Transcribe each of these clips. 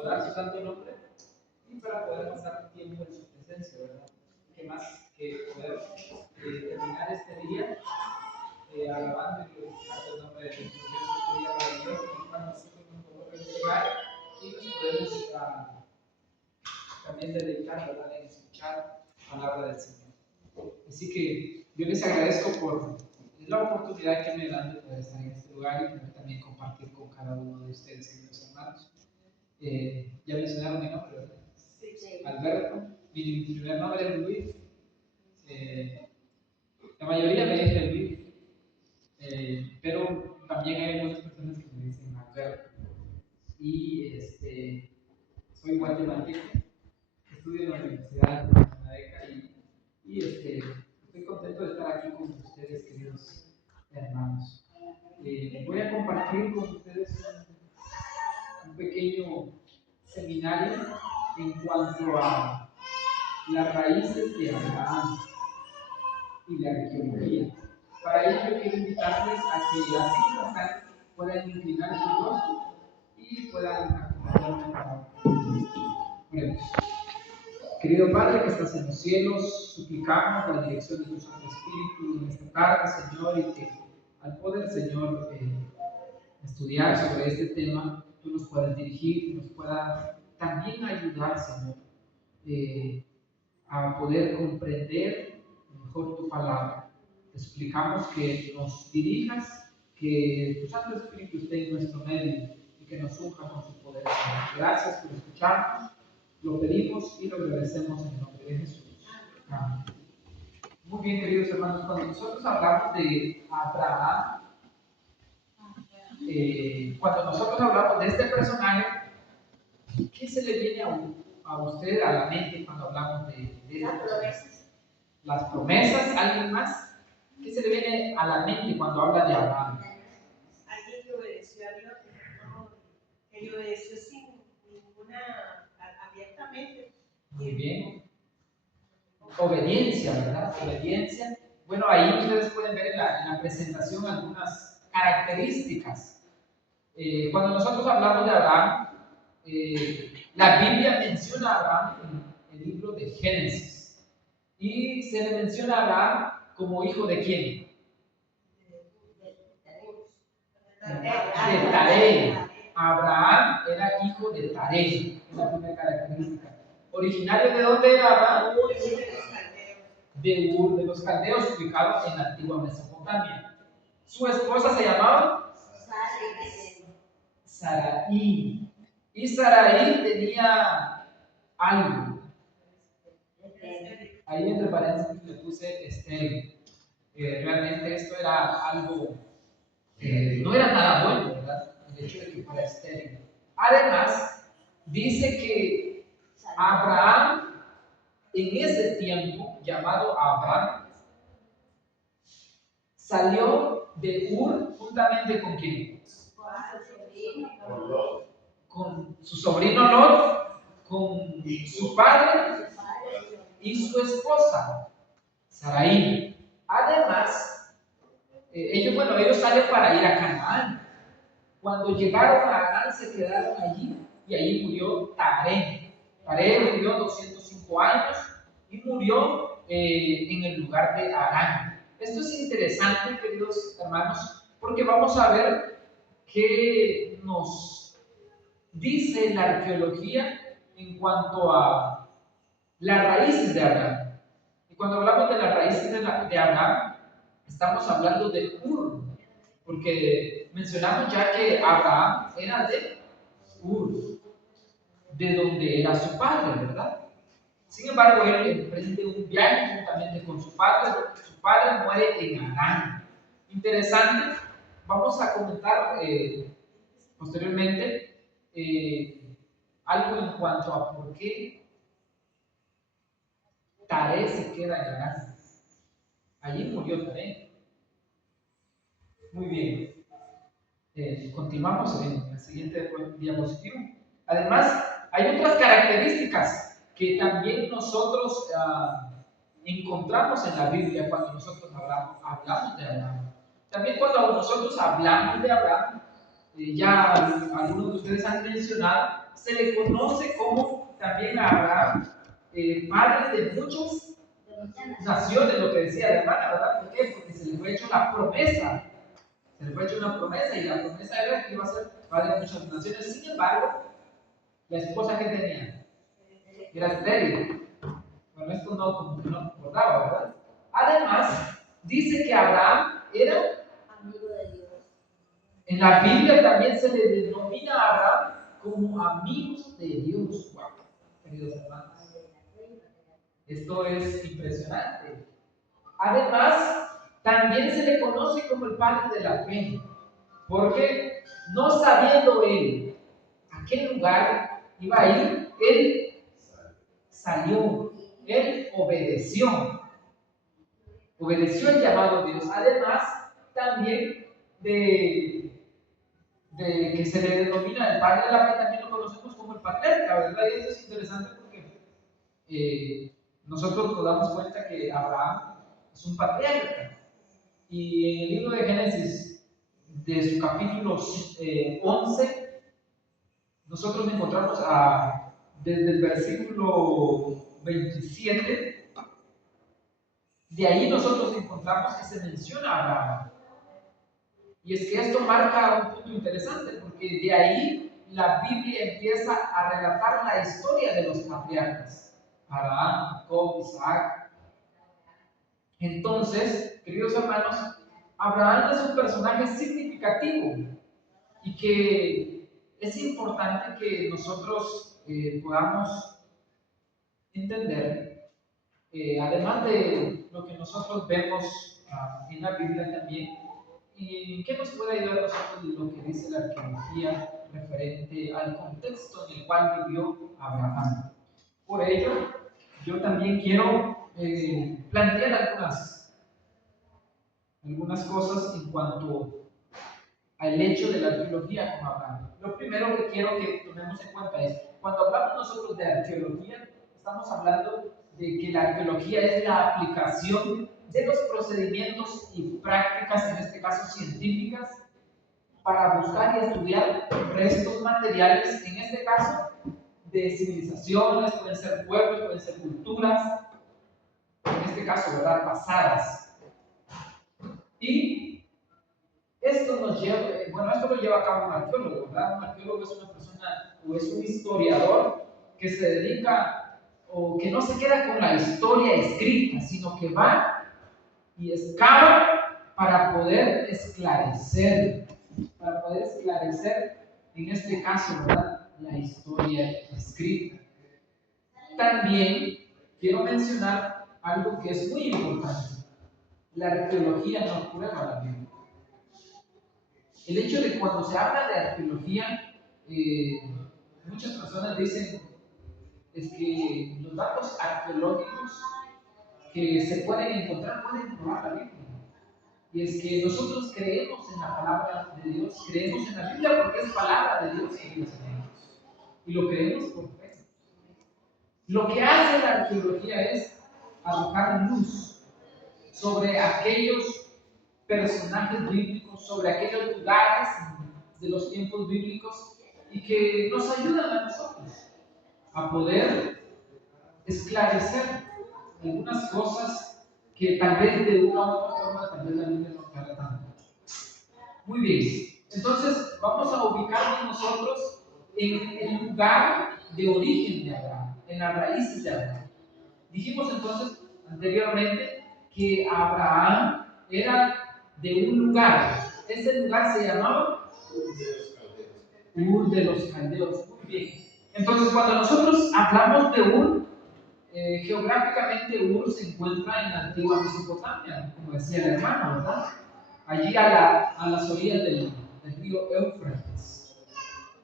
adorar su santo nombre y para poder pasar tiempo en su presencia, ¿verdad? ¿Qué más que poder terminar este día alabando y glorificando el nombre de Dios? Este día maravilloso en el cual nosotros nos podemos regocijar y nos podemos también deleitar, ¿verdad?, en escuchar la palabra del Señor. Así que yo les agradezco por la oportunidad que me dan de poder estar en este lugar y poder también compartir con cada uno de ustedes, queridos hermanos. Ya mencionaron mi nombre, ¿verdad? Sí. Alberto, mi primer nombre es Luis. La mayoría me dice Luis, pero también hay muchas personas que me dicen Alberto. Y soy guatemalteco, estudio en la Universidad de Madeca y estoy contento de estar aquí con ustedes, queridos hermanos. Voy a compartir con ustedes un pequeño seminario en cuanto a las raíces de Abraham y la arqueología. Para ello quiero invitarles a que así como están puedan inclinar su rostro y puedan acompañarme para oremos. Querido Padre que estás en los cielos, suplicamos la dirección de tu Santo Espíritu en esta tarde, Señor, y que al poder, Señor, estudiar sobre este tema, tú nos puedas dirigir, nos puedas también ayudar, Señor, a poder comprender mejor tu palabra. Te suplicamos que nos dirijas, que tu Santo Espíritu esté en nuestro medio y que nos unja con su poder. Gracias por escucharnos, lo pedimos y lo agradecemos en el nombre de Jesús. Amén. Muy bien, queridos hermanos, cuando nosotros hablamos de Abraham, cuando nosotros hablamos de este personaje, ¿qué se le viene a usted a la mente cuando hablamos de las promesas? Las promesas, ¿alguien más? ¿Qué se le viene a la mente cuando habla de Abraham? Alguien que obedeció a Dios, que obedeció sin ninguna, abiertamente. Muy bien. Obediencia, ¿verdad? Obediencia. Bueno, ahí ustedes pueden ver en la presentación algunas características. Cuando nosotros hablamos de Abraham, la Biblia menciona a Abraham en el libro de Génesis y se le menciona a Abraham como hijo de quién? De Taré. Abraham era hijo de Taré, es la primera característica. ¿Originario de dónde era Abraham? De Ur de los Caldeos, ubicado en la antigua Mesopotamia. Su esposa se llamaba Sarai. Y Sarai tenía algo. Ahí entre paréntesis le puse estéril. Realmente esto era algo, no era nada bueno, ¿verdad? El hecho de que fuera estéril. Además, dice que Abraham, en ese tiempo, llamado Abraham, salió de Ur juntamente con quién? Con su sobrino Lot, con su padre y su esposa, Sarai. Además, ellos salen para ir a Canaán. Cuando llegaron a Canaán se quedaron allí y allí murió Taré. Taré vivió 205 años y murió en el lugar de Harán. Esto es interesante, queridos hermanos, porque vamos a ver qué nos dice la arqueología en cuanto a las raíces de Abraham. Y cuando hablamos de las raíces de Abraham, estamos hablando de Ur, porque mencionamos ya que Abraham era de Ur, de donde era su padre, ¿verdad? Sin embargo, él emprende un viaje juntamente con su padre. Su padre muere en Harán. Interesante. Vamos a comentar posteriormente algo en cuanto a por qué Taré se queda en Harán. Allí murió Taré. Muy bien. Continuamos en la siguiente diapositiva. Además, hay otras características que también nosotros encontramos en la Biblia cuando nosotros hablamos de Abraham. También cuando nosotros hablamos de Abraham, ya algunos de ustedes han mencionado, se le conoce como también a Abraham, padre de muchas naciones, lo que decía la hermana, ¿verdad? ¿Por qué? Porque se le fue hecho la promesa. Se le fue hecho una promesa y la promesa era que iba a ser padre de muchas naciones. Sin embargo, la esposa que tenía era estéril. Bueno, esto no, como que no concordaba, ¿verdad? Además, dice que Abraham era amigo de Dios. En la Biblia también se le denomina a Abraham como amigos de Dios. Wow, queridos hermanos. Esto es impresionante. Además, también se le conoce como el padre de la fe, porque no sabiendo él a qué lugar iba a ir, él salió, él obedeció el llamado de Dios. Además, también de que se le denomina el padre de la fe, también lo conocemos como el patriarca, ¿verdad? Y esto es interesante porque nosotros nos damos cuenta que Abraham es un patriarca. Y en el libro de Génesis, de su capítulo 11, nosotros encontramos desde el versículo 27, de ahí nosotros encontramos que se menciona a Abraham. Y es que esto marca un punto interesante, porque de ahí la Biblia empieza a relatar la historia de los patriarcas: Abraham, Jacob, Isaac. Entonces, queridos hermanos, Abraham es un personaje significativo y que es importante que nosotros podamos entender, además de lo que nosotros vemos en la Biblia también, y qué nos puede ayudar a nosotros de lo que dice la arqueología referente al contexto en el cual vivió Abraham. Por ello, yo también quiero plantear algunas cosas en cuanto al hecho de la arqueología con Abraham. Lo primero que quiero que tomemos en cuenta es, cuando hablamos nosotros de arqueología, estamos hablando de que la arqueología es la aplicación de los procedimientos y prácticas, en este caso científicas, para buscar y estudiar restos materiales, en este caso de civilizaciones, pueden ser pueblos, pueden ser culturas, en este caso, ¿verdad?, pasadas. Y esto nos lleva, esto lo lleva a cabo un arqueólogo, ¿verdad? Un arqueólogo es una persona o es un historiador que se dedica o que no se queda con la historia escrita, sino que va y excava para poder esclarecer, en este caso, ¿verdad?, la historia escrita. También quiero mencionar algo que es muy importante: la arqueología no prueba la Biblia. El hecho de cuando se habla de arqueología, muchas personas dicen es que los datos arqueológicos que se pueden encontrar pueden probar la Biblia. Y es que nosotros creemos en la palabra de Dios, creemos en la Biblia porque es palabra de Dios, y lo creemos por fe. Lo que hace la arqueología es arrojar luz sobre aquellos personajes bíblicos, sobre aquellos lugares de los tiempos bíblicos, y que nos ayudan a nosotros a poder esclarecer algunas cosas que tal vez de una u otra forma tal vez la Biblia no aclara tanto. Muy bien, entonces vamos a ubicarnos nosotros en el lugar de origen de Abraham, en las raíces de Abraham. Dijimos entonces anteriormente que Abraham era de un lugar. Ese lugar se llamaba Ur de los Caldeos. Muy bien. Entonces, cuando nosotros hablamos de Ur, geográficamente Ur se encuentra en la antigua Mesopotamia, como decía el hermano, ¿verdad? Allí a las orillas del río Éufrates.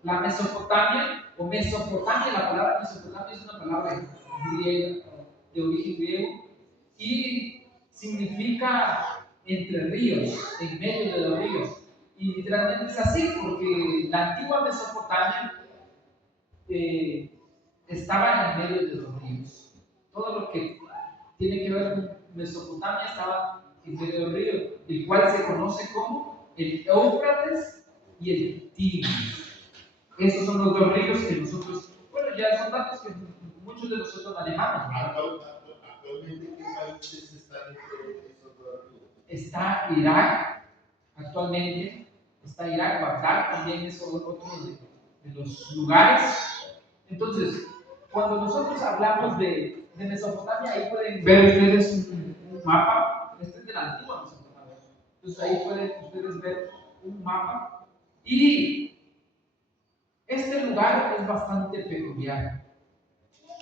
La Mesopotamia, o Mesopotamia, la palabra Mesopotamia es una palabra griega, de origen griego, y significa entre ríos, en medio de los ríos. Y literalmente es así, porque la antigua Mesopotamia estaba en medio de los ríos. Todo lo que tiene que ver con Mesopotamia estaba en medio del río, el cual se conoce como el Éufrates y el Tigris. Estos son los dos ríos que nosotros, bueno, ya son datos que muchos de nosotros manejamos, ¿verdad? Actualmente, ¿qué países están entre esos dos ríos? Está Irak, actualmente, está Irak, Bagdad también es otro de los lugares. Entonces, cuando nosotros hablamos de Mesopotamia, ahí pueden ver ustedes un mapa, este es de la antigua Mesopotamia. Entonces ahí pueden ustedes ver un mapa y este lugar es bastante peculiar.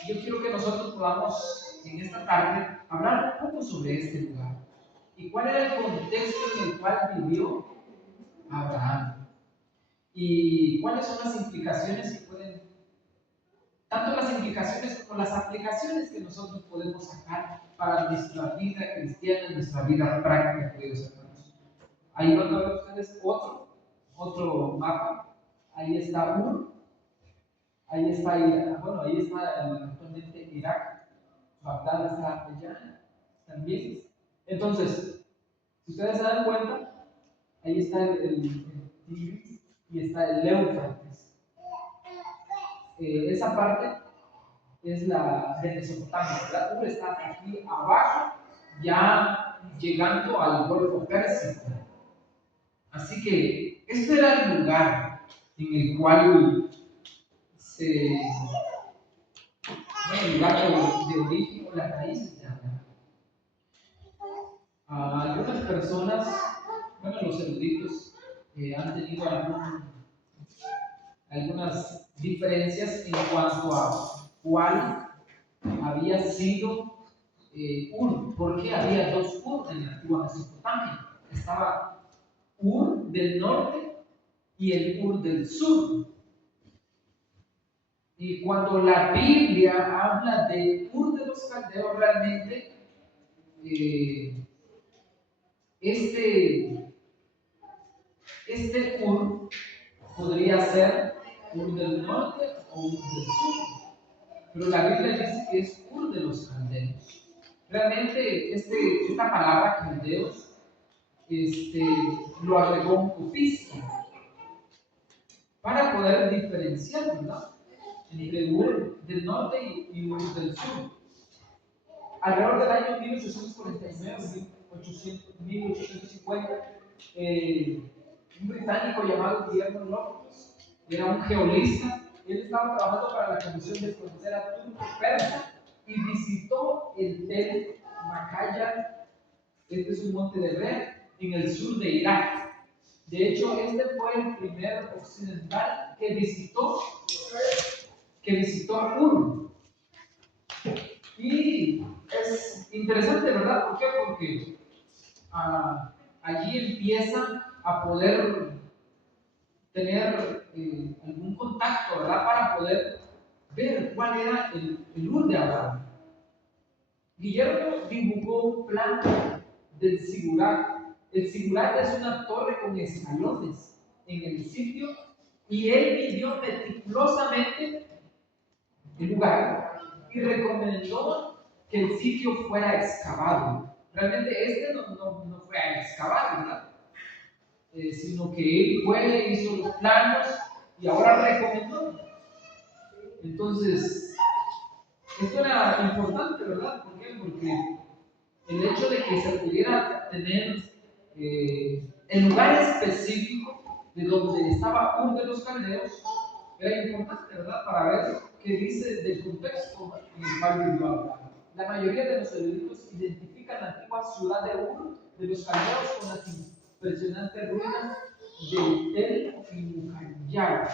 Yo quiero que nosotros podamos en esta tarde hablar un poco sobre este lugar y cuál era el contexto en el cual vivió Abraham y cuáles son las implicaciones que pueden, tanto las implicaciones como las aplicaciones que nosotros podemos sacar para nuestra vida cristiana, nuestra vida práctica, queridos hermanos. Ahí van a ver ustedes otro mapa. Ahí está Ur, ahí está Irak, bueno, ahí está actualmente Irak, Bagdad está allá también. Entonces, si ustedes se dan cuenta, ahí está el Tigris y está el Éufrates. Esa parte es la de Mesopotamia, ¿verdad? Ur está aquí abajo, ya llegando al Golfo Pérsico. Así que este era el lugar en el cual el lugar de origen o las raíces de Abraham. Algunas personas, bueno, los eruditos han tenido algunas diferencias en cuanto a cuál había sido Ur. ¿Por qué había dos Ur en la antigua Mesopotamia? Estaba Ur del norte y el Ur del sur. Y cuando la Biblia habla de Ur de los caldeos, realmente este Ur podría ser Ur del norte o Ur del sur. Pero la Biblia dice que es Ur de los caldeos. Realmente esta palabra caldeos lo agregó un copista para poder diferenciar, ¿verdad?, entre Ur del norte y Ur del sur. Alrededor del año 1849, 1850, un británico llamado Guillermo Loftus era un geolista. Él estaba trabajando para la Comisión de Frontera Turco-Persa y visitó el Tel Makaya, este es un monte de Red, en el sur de Irak. De hecho, este fue el primer occidental que visitó Ur. Y es interesante, ¿verdad? ¿Por qué? Porque allí empieza a poder tener algún contacto, ¿verdad?, para poder ver cuál era el Ur de Abraham. Guillermo dibujó un plan del Sigurat. El Sigurat es una torre con escalones en el sitio y él midió meticulosamente el lugar y recomendó que el sitio fuera excavado. Realmente no fue a excavar, ¿verdad? Sino que él fue, hizo los planos y ahora recomendó. Entonces, esto era importante, ¿verdad? ¿Por qué? Porque el hecho de que se pudiera tener el lugar específico de donde estaba Ur de los caldeos era importante, ¿verdad?, para ver qué dice del contexto en el cual vivió Abraham. La mayoría de los eruditos identifican la antigua ciudad de Ur de los caldeos con las impresionantes ruinas de Tel y Mukayyab.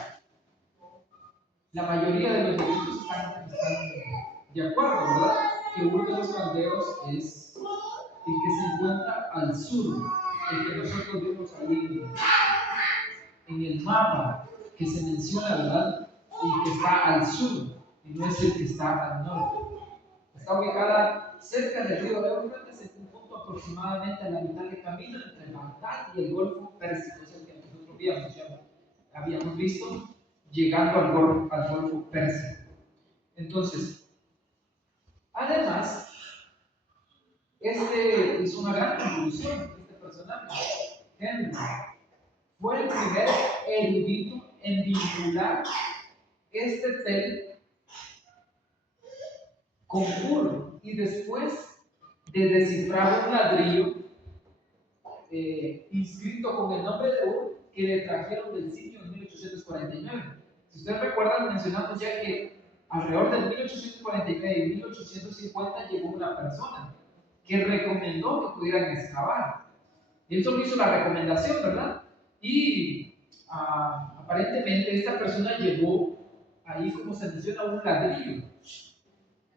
La mayoría de los eruditos están de acuerdo, ¿verdad?, que Ur de los caldeos es el que se encuentra al sur, el que nosotros vemos ahí en el mapa que se menciona, ¿verdad?, y que está al sur, y no es el que está al norte. Está ubicada cerca del río Éufrates, en un punto aproximadamente a la mitad del camino entre Bagdad y el Golfo Pérsico, es el que nosotros habíamos visto, llegando al Golfo Pérsico. Entonces, además, este hizo una gran contribución, este personaje, Henry. fue el primer erudito en vincular este tel con Ur, y después de descifrar un ladrillo inscrito con el nombre de Ur que le trajeron del sitio en 1849. Si ustedes recuerdan, mencionamos ya que alrededor de 1849 y 1850 llegó una persona que recomendó que pudieran excavar. Él solo hizo la recomendación, ¿verdad? Y aparentemente esta persona llevó ahí, como se menciona, un ladrillo,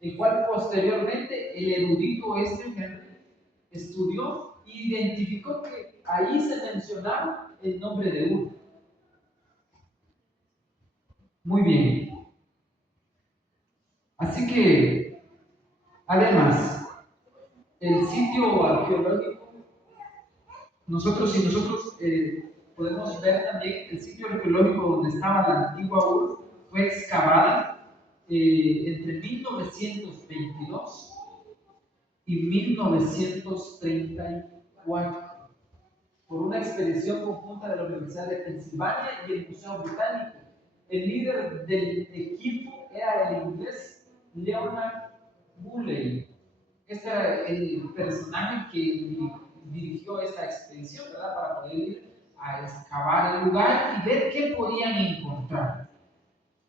el cual posteriormente el erudito Henry estudió e identificó que ahí se mencionaba el nombre de Ur. Muy bien. Así que, además, el sitio arqueológico, nosotros podemos ver también el sitio arqueológico donde estaba la antigua Ur, fue excavada entre 1922 y 1934 por una expedición conjunta de la Universidad de Pensilvania y el Museo Británico. El líder del equipo era el inglés Leonard Woolley. Este era el personaje que dirigió esta expedición, ¿verdad? Para poder ir a excavar el lugar y ver qué podían encontrar.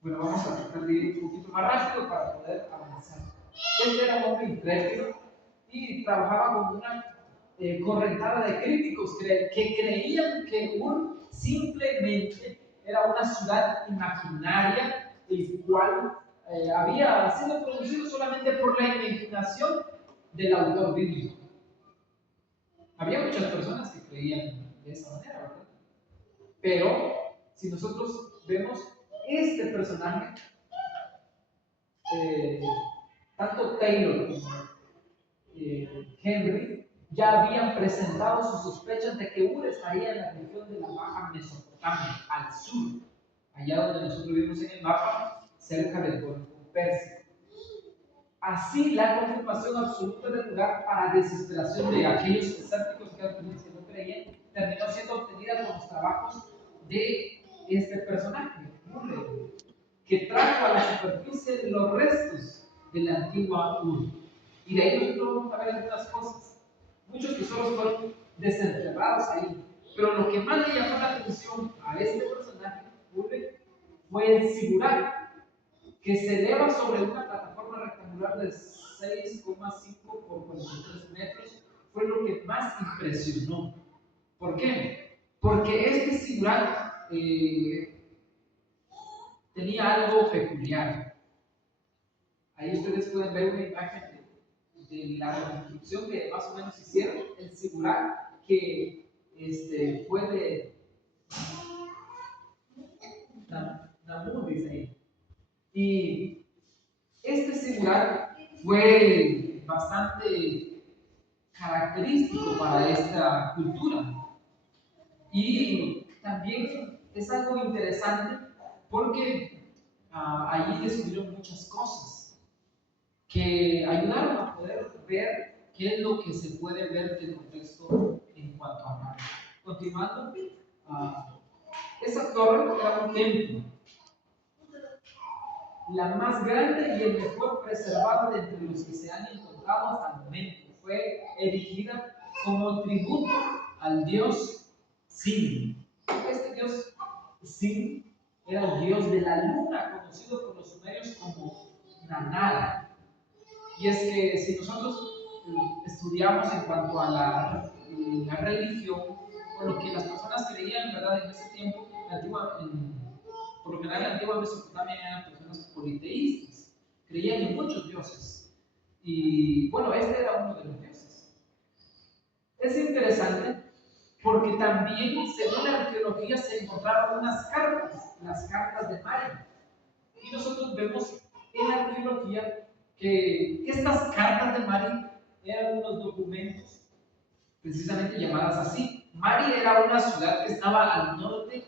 Bueno, vamos a tratar de ir un poquito más rápido para poder avanzar. Este era un hombre intrépido y trabajaba con una correntada de críticos que creían que Ur simplemente era una ciudad imaginaria, el cual había sido producido solamente por la imaginación del autor bíblico. Había muchas personas que creían de esa manera, ¿verdad? Pero si nosotros vemos este personaje, tanto Taylor como Henry ya habían presentado sus sospechas de que Ur estaría en la región de la Baja Mesopotamia, al sur, allá donde nosotros vivimos en el mapa, cerca del Golfo Pérsico. Así, la confirmación absoluta del lugar, para desesperación de aquellos escépticos que no creían, terminó siendo obtenida con los trabajos de este personaje, que trajo a la superficie los restos de la antigua Ur. Y de ahí nosotros vamos a ver algunas cosas. Muchos tesoros fueron desenterrados ahí. Pero lo que más le llamó la atención a este personaje fue el sigurat, que se eleva sobre una plataforma rectangular de 6,5 por 43 metros. Fue lo que más impresionó. ¿Por qué? Porque este sigurat tenía algo peculiar. Ahí ustedes pueden ver una imagen de la reconstrucción que más o menos hicieron, el sigurat que fue de Namur, dice ahí. Y este sigurat fue bastante característico para esta cultura. Y también es algo interesante porque allí descubrieron muchas cosas que ayudaron a poder ver qué es lo que se puede ver del contexto en cuanto a Mari. Continuando, esa torre era un templo, la más grande y el mejor preservado de entre los que se han encontrado hasta el momento. Fue erigida como tributo al dios Sin. Este dios Sin era el dios de la luna, conocido por los sumerios como Nanara. Y es que si nosotros estudiamos en cuanto a la religión, o lo que las personas creían, ¿verdad? En ese tiempo, por lo general en la antigua Mesopotamia eran personas politeístas, creían en muchos dioses. Y bueno, este era uno de los dioses. Es interesante porque también, según la arqueología, se encontraron unas cartas, las cartas de Mari. Y nosotros vemos en la arqueología que estas cartas de Mari eran unos documentos precisamente llamadas así. Mari era una ciudad que estaba al norte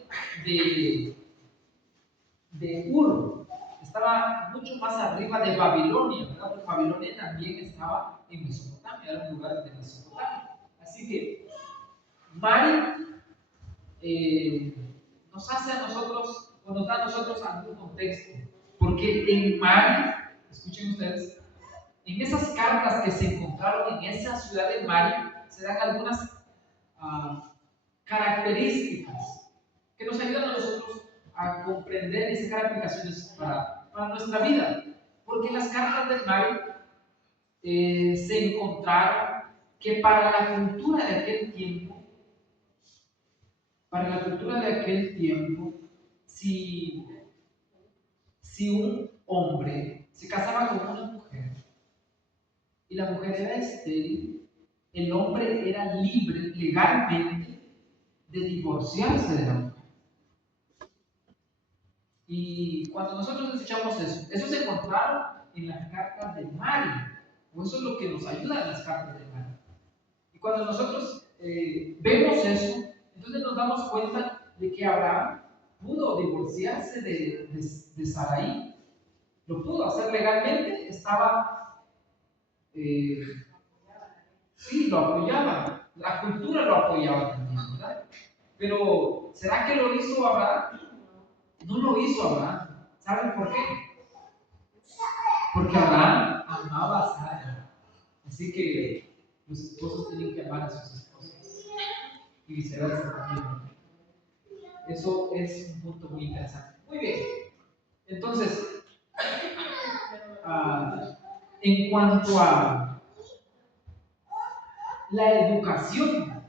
de Ur, estaba mucho más arriba de Babilonia, ¿verdad? Porque Babilonia también estaba en Mesopotamia, era un lugar de Mesopotamia. Así que Mari nos hace a nosotros, o nos da a nosotros algún contexto. Porque en Mari, escuchen ustedes, en esas cartas que se encontraron en esa ciudad de Mari, se dan algunas características que nos ayudan a nosotros a comprender y sacar aplicaciones para nuestra vida. Porque en las cartas de Mari se encontraron que para la cultura de aquel tiempo, si un hombre se casaba con una mujer y la mujer era estéril, el hombre era libre legalmente de divorciarse de la mujer. Y cuando nosotros desechamos eso se encontraron en las cartas de Mari, o eso es lo que nos ayuda en las cartas de Mari. Y cuando nosotros vemos eso, entonces nos damos cuenta de que Abraham pudo divorciarse de Sarai, lo pudo hacer legalmente, sí, lo apoyaba, la cultura lo apoyaba también, ¿verdad? Pero, ¿será que lo hizo Abraham? No lo hizo Abraham. ¿Saben por qué? Porque Abraham amaba a Sara. Así que los esposos tienen que amar a sus esposas. Y viceversa también. Eso es un punto muy interesante. Muy bien. Entonces, en cuanto a la educación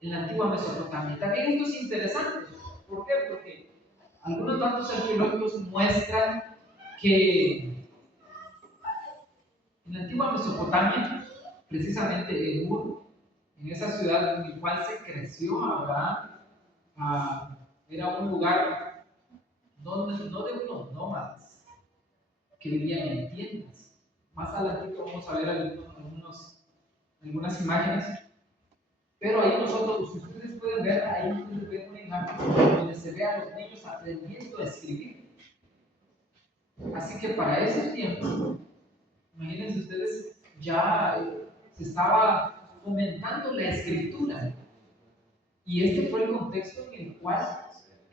en la antigua Mesopotamia, también esto es interesante. ¿Por qué? Porque algunos datos arqueológicos muestran que en la antigua Mesopotamia, precisamente en Ur, en esa ciudad en la cual se creció Abraham, era un lugar no de unos nómadas que vivían en tiendas. Más adelante vamos a ver algunas imágenes, pero ahí nosotros, si ustedes pueden ver, ahí ustedes ven una imagen donde se ve a los niños aprendiendo a escribir. Así que para ese tiempo, imagínense ustedes, ya se estaba fomentando la escritura. Y este fue el contexto en el cual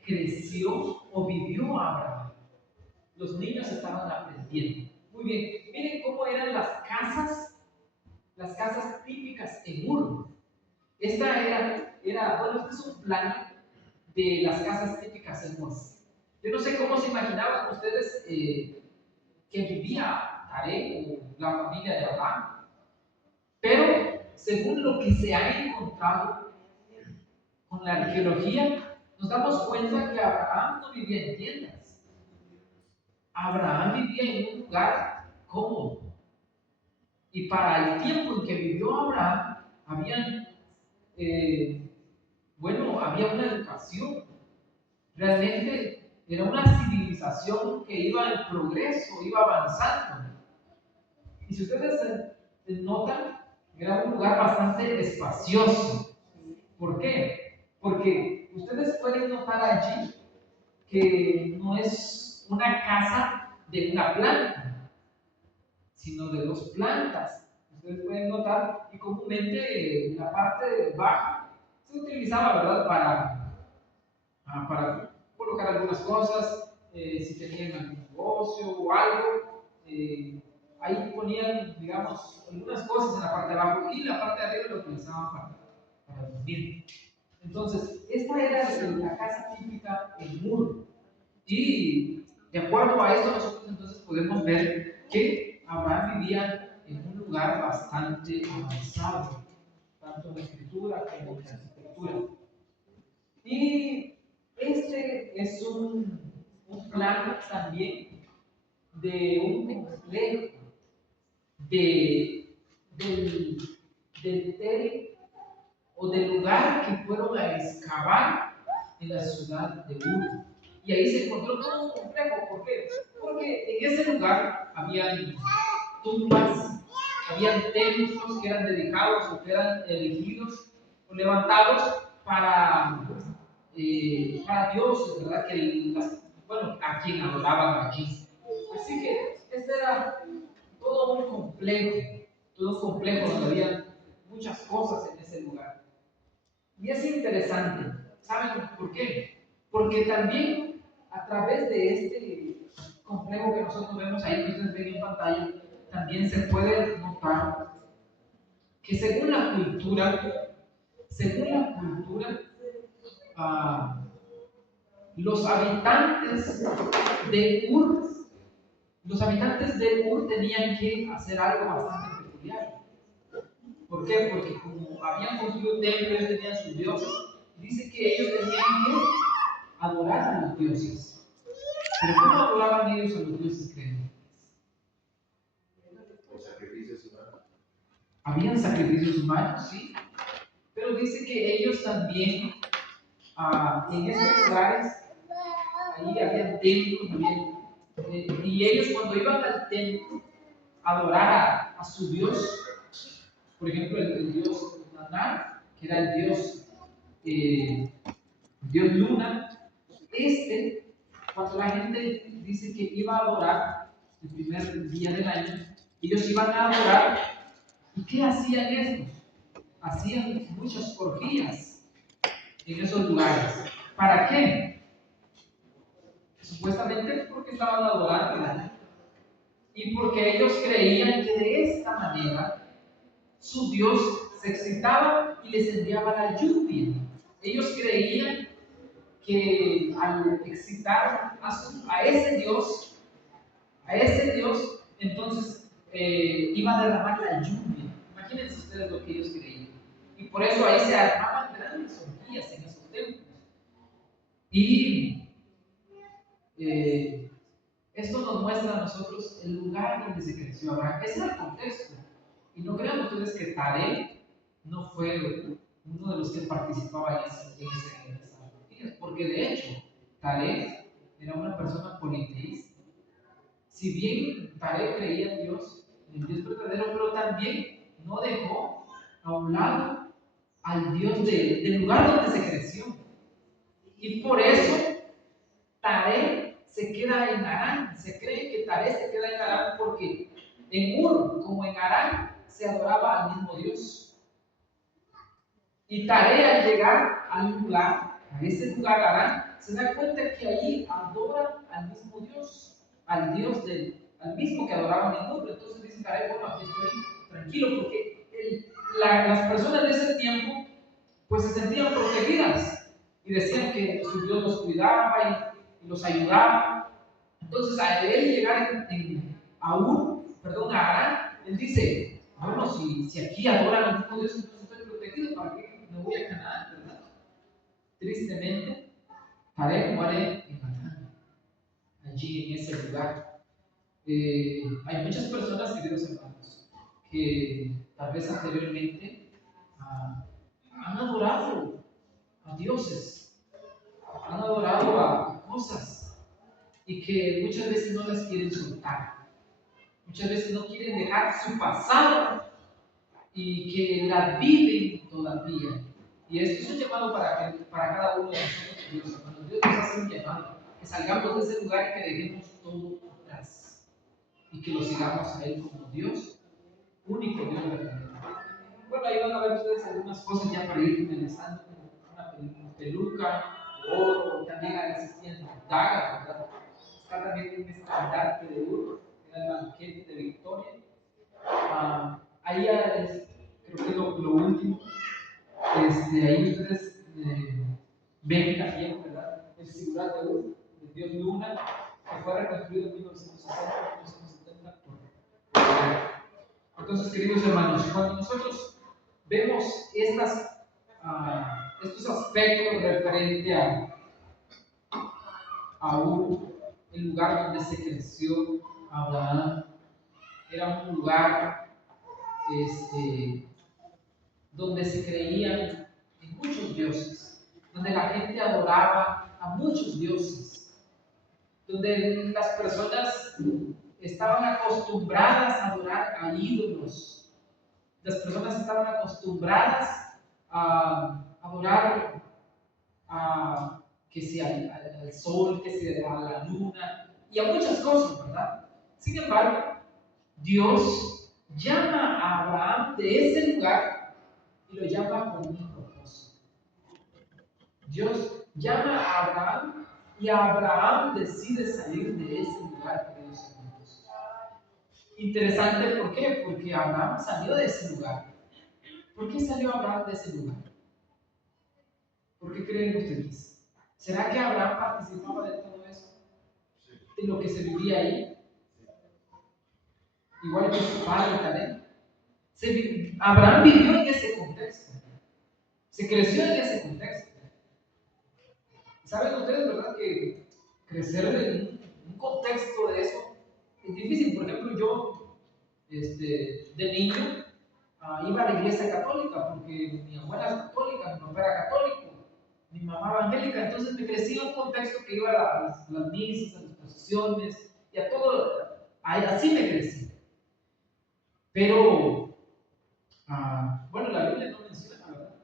creció o vivió Abraham. Los niños estaban aprendiendo. Muy bien, miren cómo eran las casas típicas en Ur. Esta este es un plano de las casas típicas en Ur. Yo no sé cómo se imaginaban ustedes que vivía Taré o la familia de Abraham, pero según lo que se ha encontrado con la arqueología, nos damos cuenta que Abraham no vivía en tiendas. Abraham vivía en un lugar cómodo. Y para el tiempo en que vivió Abraham, había una educación. Realmente era una civilización que iba en progreso, iba avanzando. Y si ustedes notan, era un lugar bastante espacioso. ¿Por qué? Porque ustedes pueden notar allí que no es una casa de una planta, sino de dos plantas. Ustedes pueden notar, y comúnmente la parte baja se utilizaba, ¿verdad?, para colocar algunas cosas, si tenían algún negocio o algo, ahí ponían, digamos, algunas cosas en la parte de abajo y la parte de arriba lo utilizaban para dormir. Entonces, esta era la casa típica en Ur. Y de acuerdo a esto, nosotros entonces podemos ver que Abraham vivía en un lugar bastante avanzado, tanto en la escritura como en la arquitectura. Y este es un plano también de un complejo del tel o del lugar que fueron a excavar en la ciudad de Ur. Y ahí se encontró todo un complejo. ¿Por qué? Porque en ese lugar habían tumbas, habían templos que eran dedicados o que eran erigidos o levantados para dioses, ¿verdad? A quien adoraban allí. Así que este era todo un complejo donde había muchas cosas en ese lugar. Y es interesante ¿Saben por qué? Porque también a través de este complejo que nosotros vemos ahí, que ustedes ven en pantalla, también se puede notar que según la cultura, ah, los habitantes de Ur, tenían que hacer algo bastante peculiar. ¿Por qué? Porque como habían construido templos, ellos tenían sus dioses, dice que ellos tenían que adorar a los dioses. Pero ¿cómo adoraban ellos a los dioses creyentes? Por sacrificios humanos. Habían sacrificios humanos, sí, pero dice que ellos también, en esos lugares, ahí había templos, y ellos cuando iban al templo a adorar a su dios, por ejemplo, el dios Naná, que era el dios Luna, cuando la gente dice que iba a adorar el primer día del año, ellos iban a adorar, ¿y qué hacían estos? Hacían muchas orgías en esos lugares. ¿Para qué? Supuestamente porque estaban adorando y porque ellos creían que de esta manera su Dios se excitaba y les enviaba la lluvia. Ellos creían que al excitar a ese Dios, entonces iba a derramar la lluvia. Imagínense ustedes lo que ellos creían. Y por eso ahí se armaban grandes orgías en esos templos. Y esto nos muestra a nosotros el lugar donde se creció Abraham. Ese era el contexto. Y no crean ustedes que Taré no fue uno de los que participaba en esas orgías, porque de hecho, Taré era una persona politeísta. Si bien Taré creía en Dios, en el Dios verdadero, pero también no dejó a un lado al Dios del lugar donde se creció. Y por eso Taré se queda en Harán. Se cree que Taré se queda en Harán porque en Ur, como en Harán, se adoraba al mismo Dios. Y Taré, al llegar al lugar, a ese lugar Harán, se da cuenta que allí adoran al mismo Dios, al mismo que adoraban en Ur. Entonces dice Taré, bueno, aquí estoy tranquilo, porque las personas de ese tiempo pues se sentían protegidas y decían que su Dios los cuidaba y los ayudaba. Entonces, a él llegar a Harán, él dice: bueno, si aquí adoran al mismo Dios, entonces estoy protegido, ¿para qué me voy a Canaán, verdad? Tristemente, Tarek muere en Harán, allí en ese lugar. Hay muchas personas, queridos hermanos, que tal vez anteriormente han adorado a dioses, han adorado a cosas y que muchas veces no las quieren soltar, muchas veces no quieren dejar su pasado y que la viven todavía. Y esto es un llamado para cada uno de nosotros, queridos hermanos. Dios nos hace un llamado, que salgamos de ese lugar y que dejemos todo atrás y que lo sigamos a Él como Dios, único Dios verdadero. Bueno, ahí van a ver ustedes algunas cosas ya para ir finalizando, como una peluca, oro, también existían dagas, ¿verdad? Está también un estandarte de oro, que era el banquete de Victoria. Ahí creo que es lo último. Ahí ustedes ven también, ¿verdad? El figural de Ur, el dios Luna, que fue reconstruido en 1960-1970 por. Entonces, queridos hermanos, cuando nosotros vemos estos aspectos referentes a Ur, el lugar donde se creció Abraham, era un lugar donde se creían en muchos dioses, donde la gente adoraba a muchos dioses, donde las personas estaban acostumbradas a adorar a ídolos, las personas estaban acostumbradas a adorar que sea al sol, que sea a la luna y a muchas cosas, ¿verdad? Sin embargo, Dios llama a Abraham de ese lugar y lo llama con un propósito. Dios llama a Abraham y Abraham decide salir de ese lugar, queridos amigos. Interesante, ¿por qué? Porque Abraham salió de ese lugar. ¿Por qué salió Abraham de ese lugar? ¿Por qué creen ustedes? ¿Será que Abraham participaba de todo eso? ¿De lo que se vivía ahí? Igual que su padre también. Abraham vivió en ese contexto. Se creció en ese contexto. ¿Saben ustedes, verdad, que crecer en un contexto de eso es difícil? Por ejemplo, yo de niño iba a la iglesia católica porque mi abuela es católica, mi papá era católico, mi mamá evangélica, entonces me crecí en un contexto que iba a las misas, a las procesiones y a todo, así me crecí. Pero, bueno, la Biblia no menciona, ¿verdad?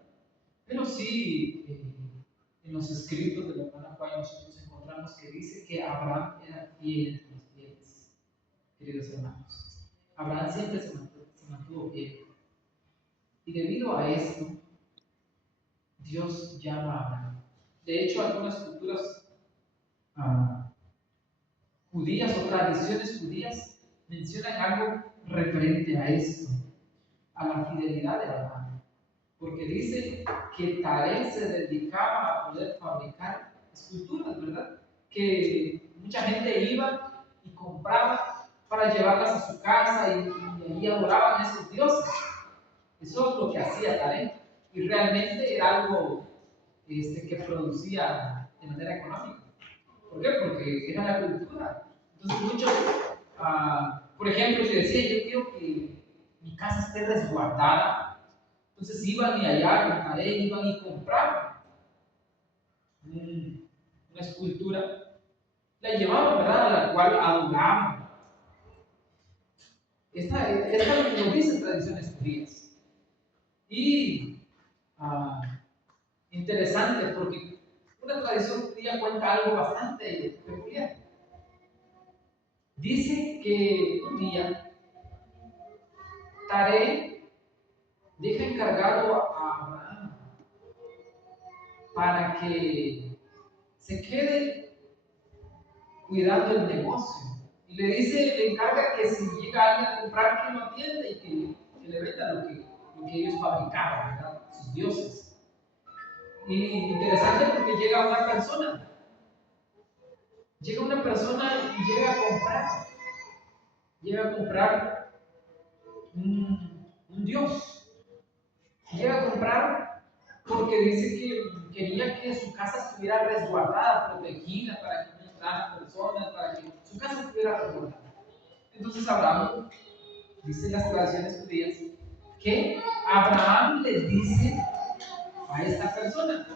Pero sí, en los escritos de la hermana Juan nosotros encontramos que dice que Abraham era fiel entre los fieles, queridos hermanos. Abraham siempre se mantuvo fiel. Y debido a esto, Dios llama a Abraham. De hecho, algunas culturas judías o tradiciones judías mencionan algo referente a esto, a la fidelidad de Abraham. Porque dice que Taré se dedicaba a poder fabricar esculturas, ¿verdad? Que mucha gente iba y compraba para llevarlas a su casa y allí adoraban a esos dioses. Eso es lo que hacía Taré. Y realmente era algo que producía de manera económica. ¿Por qué? Porque era la cultura. Entonces muchos, por ejemplo, si decía yo quiero que mi casa esté resguardada, entonces iban y allá con Taré, iban y compraban una escultura, la llevaban, ¿verdad? A la cual adoraban. Esta lo dicen tradiciones judías. Y interesante porque una tradición judía cuenta algo bastante peculiar. Dice que un día Taré deja encargado a Abraham para que se quede cuidando el negocio. Y le dice, le encarga que si llega alguien a comprar, que lo atienda y que le venda lo que ellos fabricaban, ¿verdad? Sus dioses. Y interesante porque llega una persona y llega a comprar un dios. Llega a comprar porque dice que quería que su casa estuviera resguardada, protegida, para que no entraran personas, para que su casa estuviera resguardada. Entonces Abraham, dicen las tradiciones judías, que Abraham le dice a esta persona,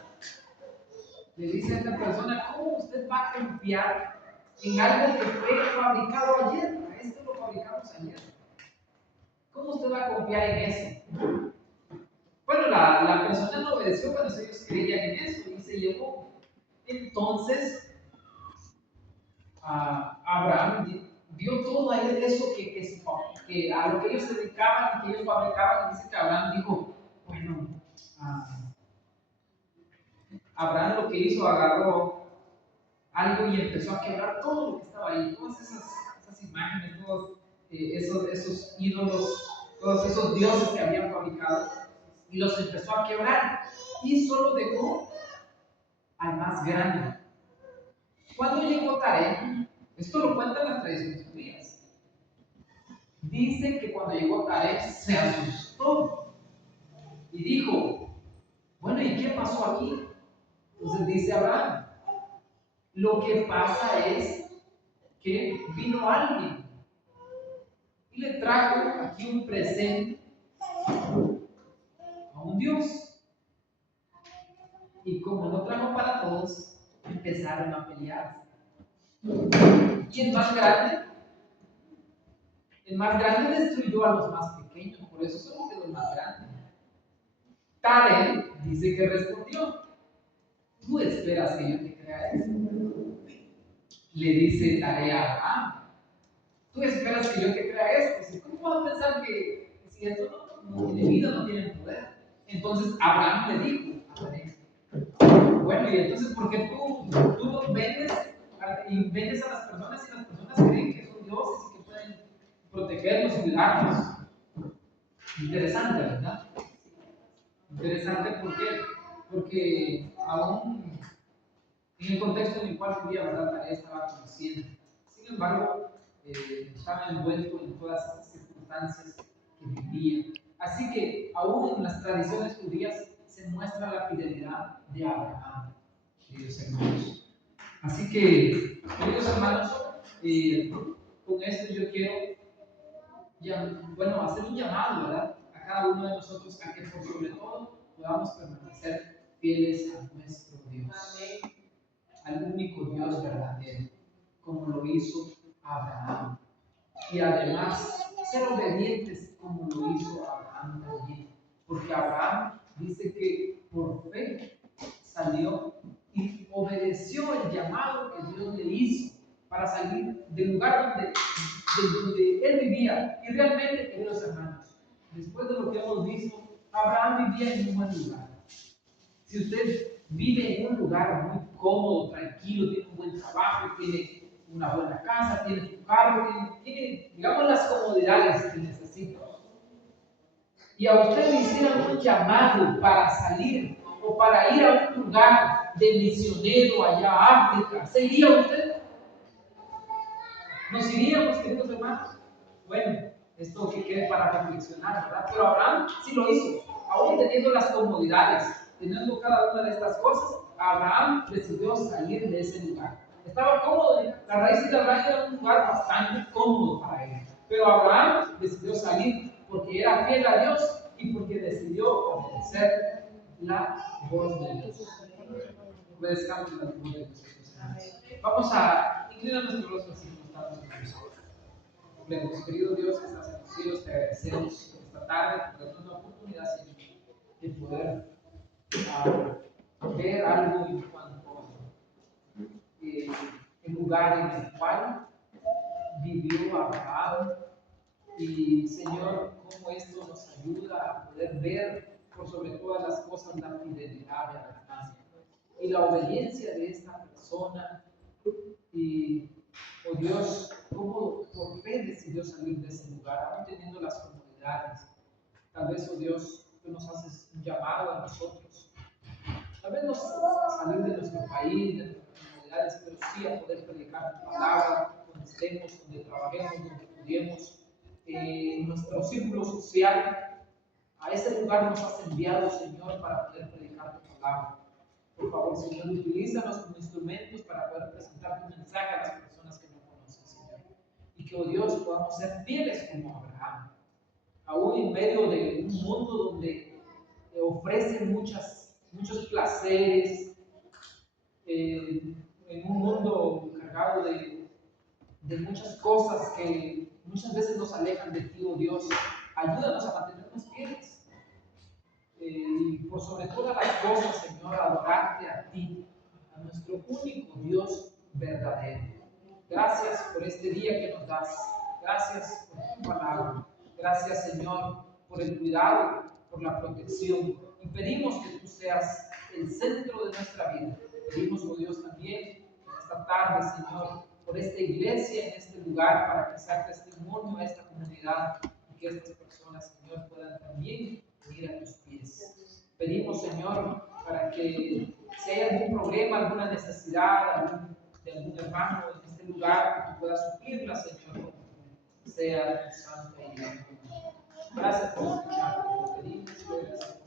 ¿cómo usted va a confiar en algo que fue fabricado ayer? Esto lo fabricamos ayer. ¿Cómo usted va a confiar en eso? Bueno, la persona no obedeció cuando ellos creían en eso y se llevó. Entonces, Abraham vio todo eso que a lo que ellos se dedicaban, que ellos fabricaban, y dice que Abraham dijo, bueno, Abraham lo que hizo, agarró algo y empezó a quebrar todo lo que estaba ahí, todas esas imágenes, todos esos ídolos, todos esos dioses que habían fabricado, y los empezó a quebrar, y solo dejó al más grande. Cuando llegó Taré, esto lo cuentan las tradiciones judías, dice que cuando llegó Taré se asustó y dijo, bueno, ¿y qué pasó aquí? Entonces dice Abraham, lo que pasa es que vino alguien y le trajo aquí un presente a un Dios. Y como no trajo para todos, empezaron a pelearse. Y el más grande destruyó a los más pequeños, por eso solo quedó el más grande. Taré dice que respondió, ¿tú esperas que yo te crea eso? Le dice Taré a Abraham, ¿tú esperas que yo te crea esto? ¿Cómo vas a pensar que si esto no tiene vida, no tiene poder? Entonces Abraham le dijo a Taré, bueno, y entonces, ¿por qué tú vendes y vendes a las personas y las personas creen que son dioses y que pueden protegernos y cuidarnos? Interesante, ¿verdad? Interesante, ¿por qué? Porque aún en el contexto en el cual vivía, ¿verdad? Tarea estaba conociendo. Sin embargo, estaba envuelto en todas estas circunstancias que vivía. Así que, aún en las tradiciones judías, se muestra la fidelidad de Abraham, queridos hermanos. Así que, queridos hermanos, con esto yo quiero hacer un llamado, ¿verdad? A cada uno de nosotros a que por sobre todo podamos permanecer fieles a nuestro Dios, al único Dios verdadero, como lo hizo Abraham. Y además, ser obedientes como lo hizo Abraham también. Porque Abraham dice que por fe salió y obedeció el llamado que Dios le hizo para salir del lugar donde él vivía. Y realmente, queridos hermanos, después de lo que hemos visto, Abraham vivía en un buen lugar. Si usted vive en un lugar muy cómodo, tranquilo, tiene un buen trabajo, tiene una buena casa, tiene su carro, tiene, digamos, las comodidades que necesita, y a usted le hicieran un llamado para salir o para ir a un lugar de misionero allá a África, ¿se iría usted? ¿Nos iríamos, queridos hermanos? Bueno, esto que quede para reflexionar, ¿verdad? Pero Abraham sí lo hizo, aún teniendo las comodidades, teniendo cada una de estas cosas. Abraham decidió salir de ese lugar. Estaba cómodo, la raíz de Abraham era un lugar bastante cómodo para él. Pero Abraham decidió salir porque era fiel a Dios y porque decidió obedecer la voz de Dios. Obedezcamos la voz de Dios. Vamos a inclinar nuestros rostros y contarnos con nosotros. Querido Dios que estás en los cielos, te agradecemos esta tarde por darnos la oportunidad, Señor, de poder ver algo en cuanto el lugar en el cual vivió Abraham. Y Señor, cómo esto nos ayuda a poder ver por sobre todas las cosas la fidelidad de Abraham y la obediencia de esta persona. Y, oh Dios, cómo por fe decidió salir de ese lugar, aún teniendo las comodidades. Tal vez, oh Dios, tú nos haces un llamado a nosotros. Tal vez nos salir de nuestro país, de nuestras comodidades, pero sí a poder predicar tu palabra, donde estemos, donde trabajemos, donde estudiemos, en nuestro círculo social. A ese lugar nos has enviado, Señor, para poder predicar tu palabra. Por favor, Señor, utilízanos como instrumentos para poder presentar tu mensaje a las personas que no conocen, Señor. Y que, oh Dios, podamos ser fieles como Abraham, aún en medio de un mundo donde ofrecen muchos placeres, en un mundo cargado de muchas cosas que muchas veces nos alejan de ti, oh Dios. Ayúdanos a mantenernos fieles. Y por sobre todas las cosas, Señor, adorarte a ti, a nuestro único Dios verdadero. Gracias por este día que nos das. Gracias por tu palabra. Gracias, Señor, por el cuidado, por la protección. Y pedimos que tú seas el centro de nuestra vida. Pedimos, oh Dios, también esta tarde, Señor, por esta iglesia en este lugar, para que sea testimonio a esta comunidad y que estas personas, Señor, puedan también venir a tus pies. Pedimos, Señor, para que si hay algún problema, alguna necesidad de algún hermano en este lugar, que tú puedas suplirla, Señor, sea tu santa y divina. Gracias por escucharnos, lo pedimos,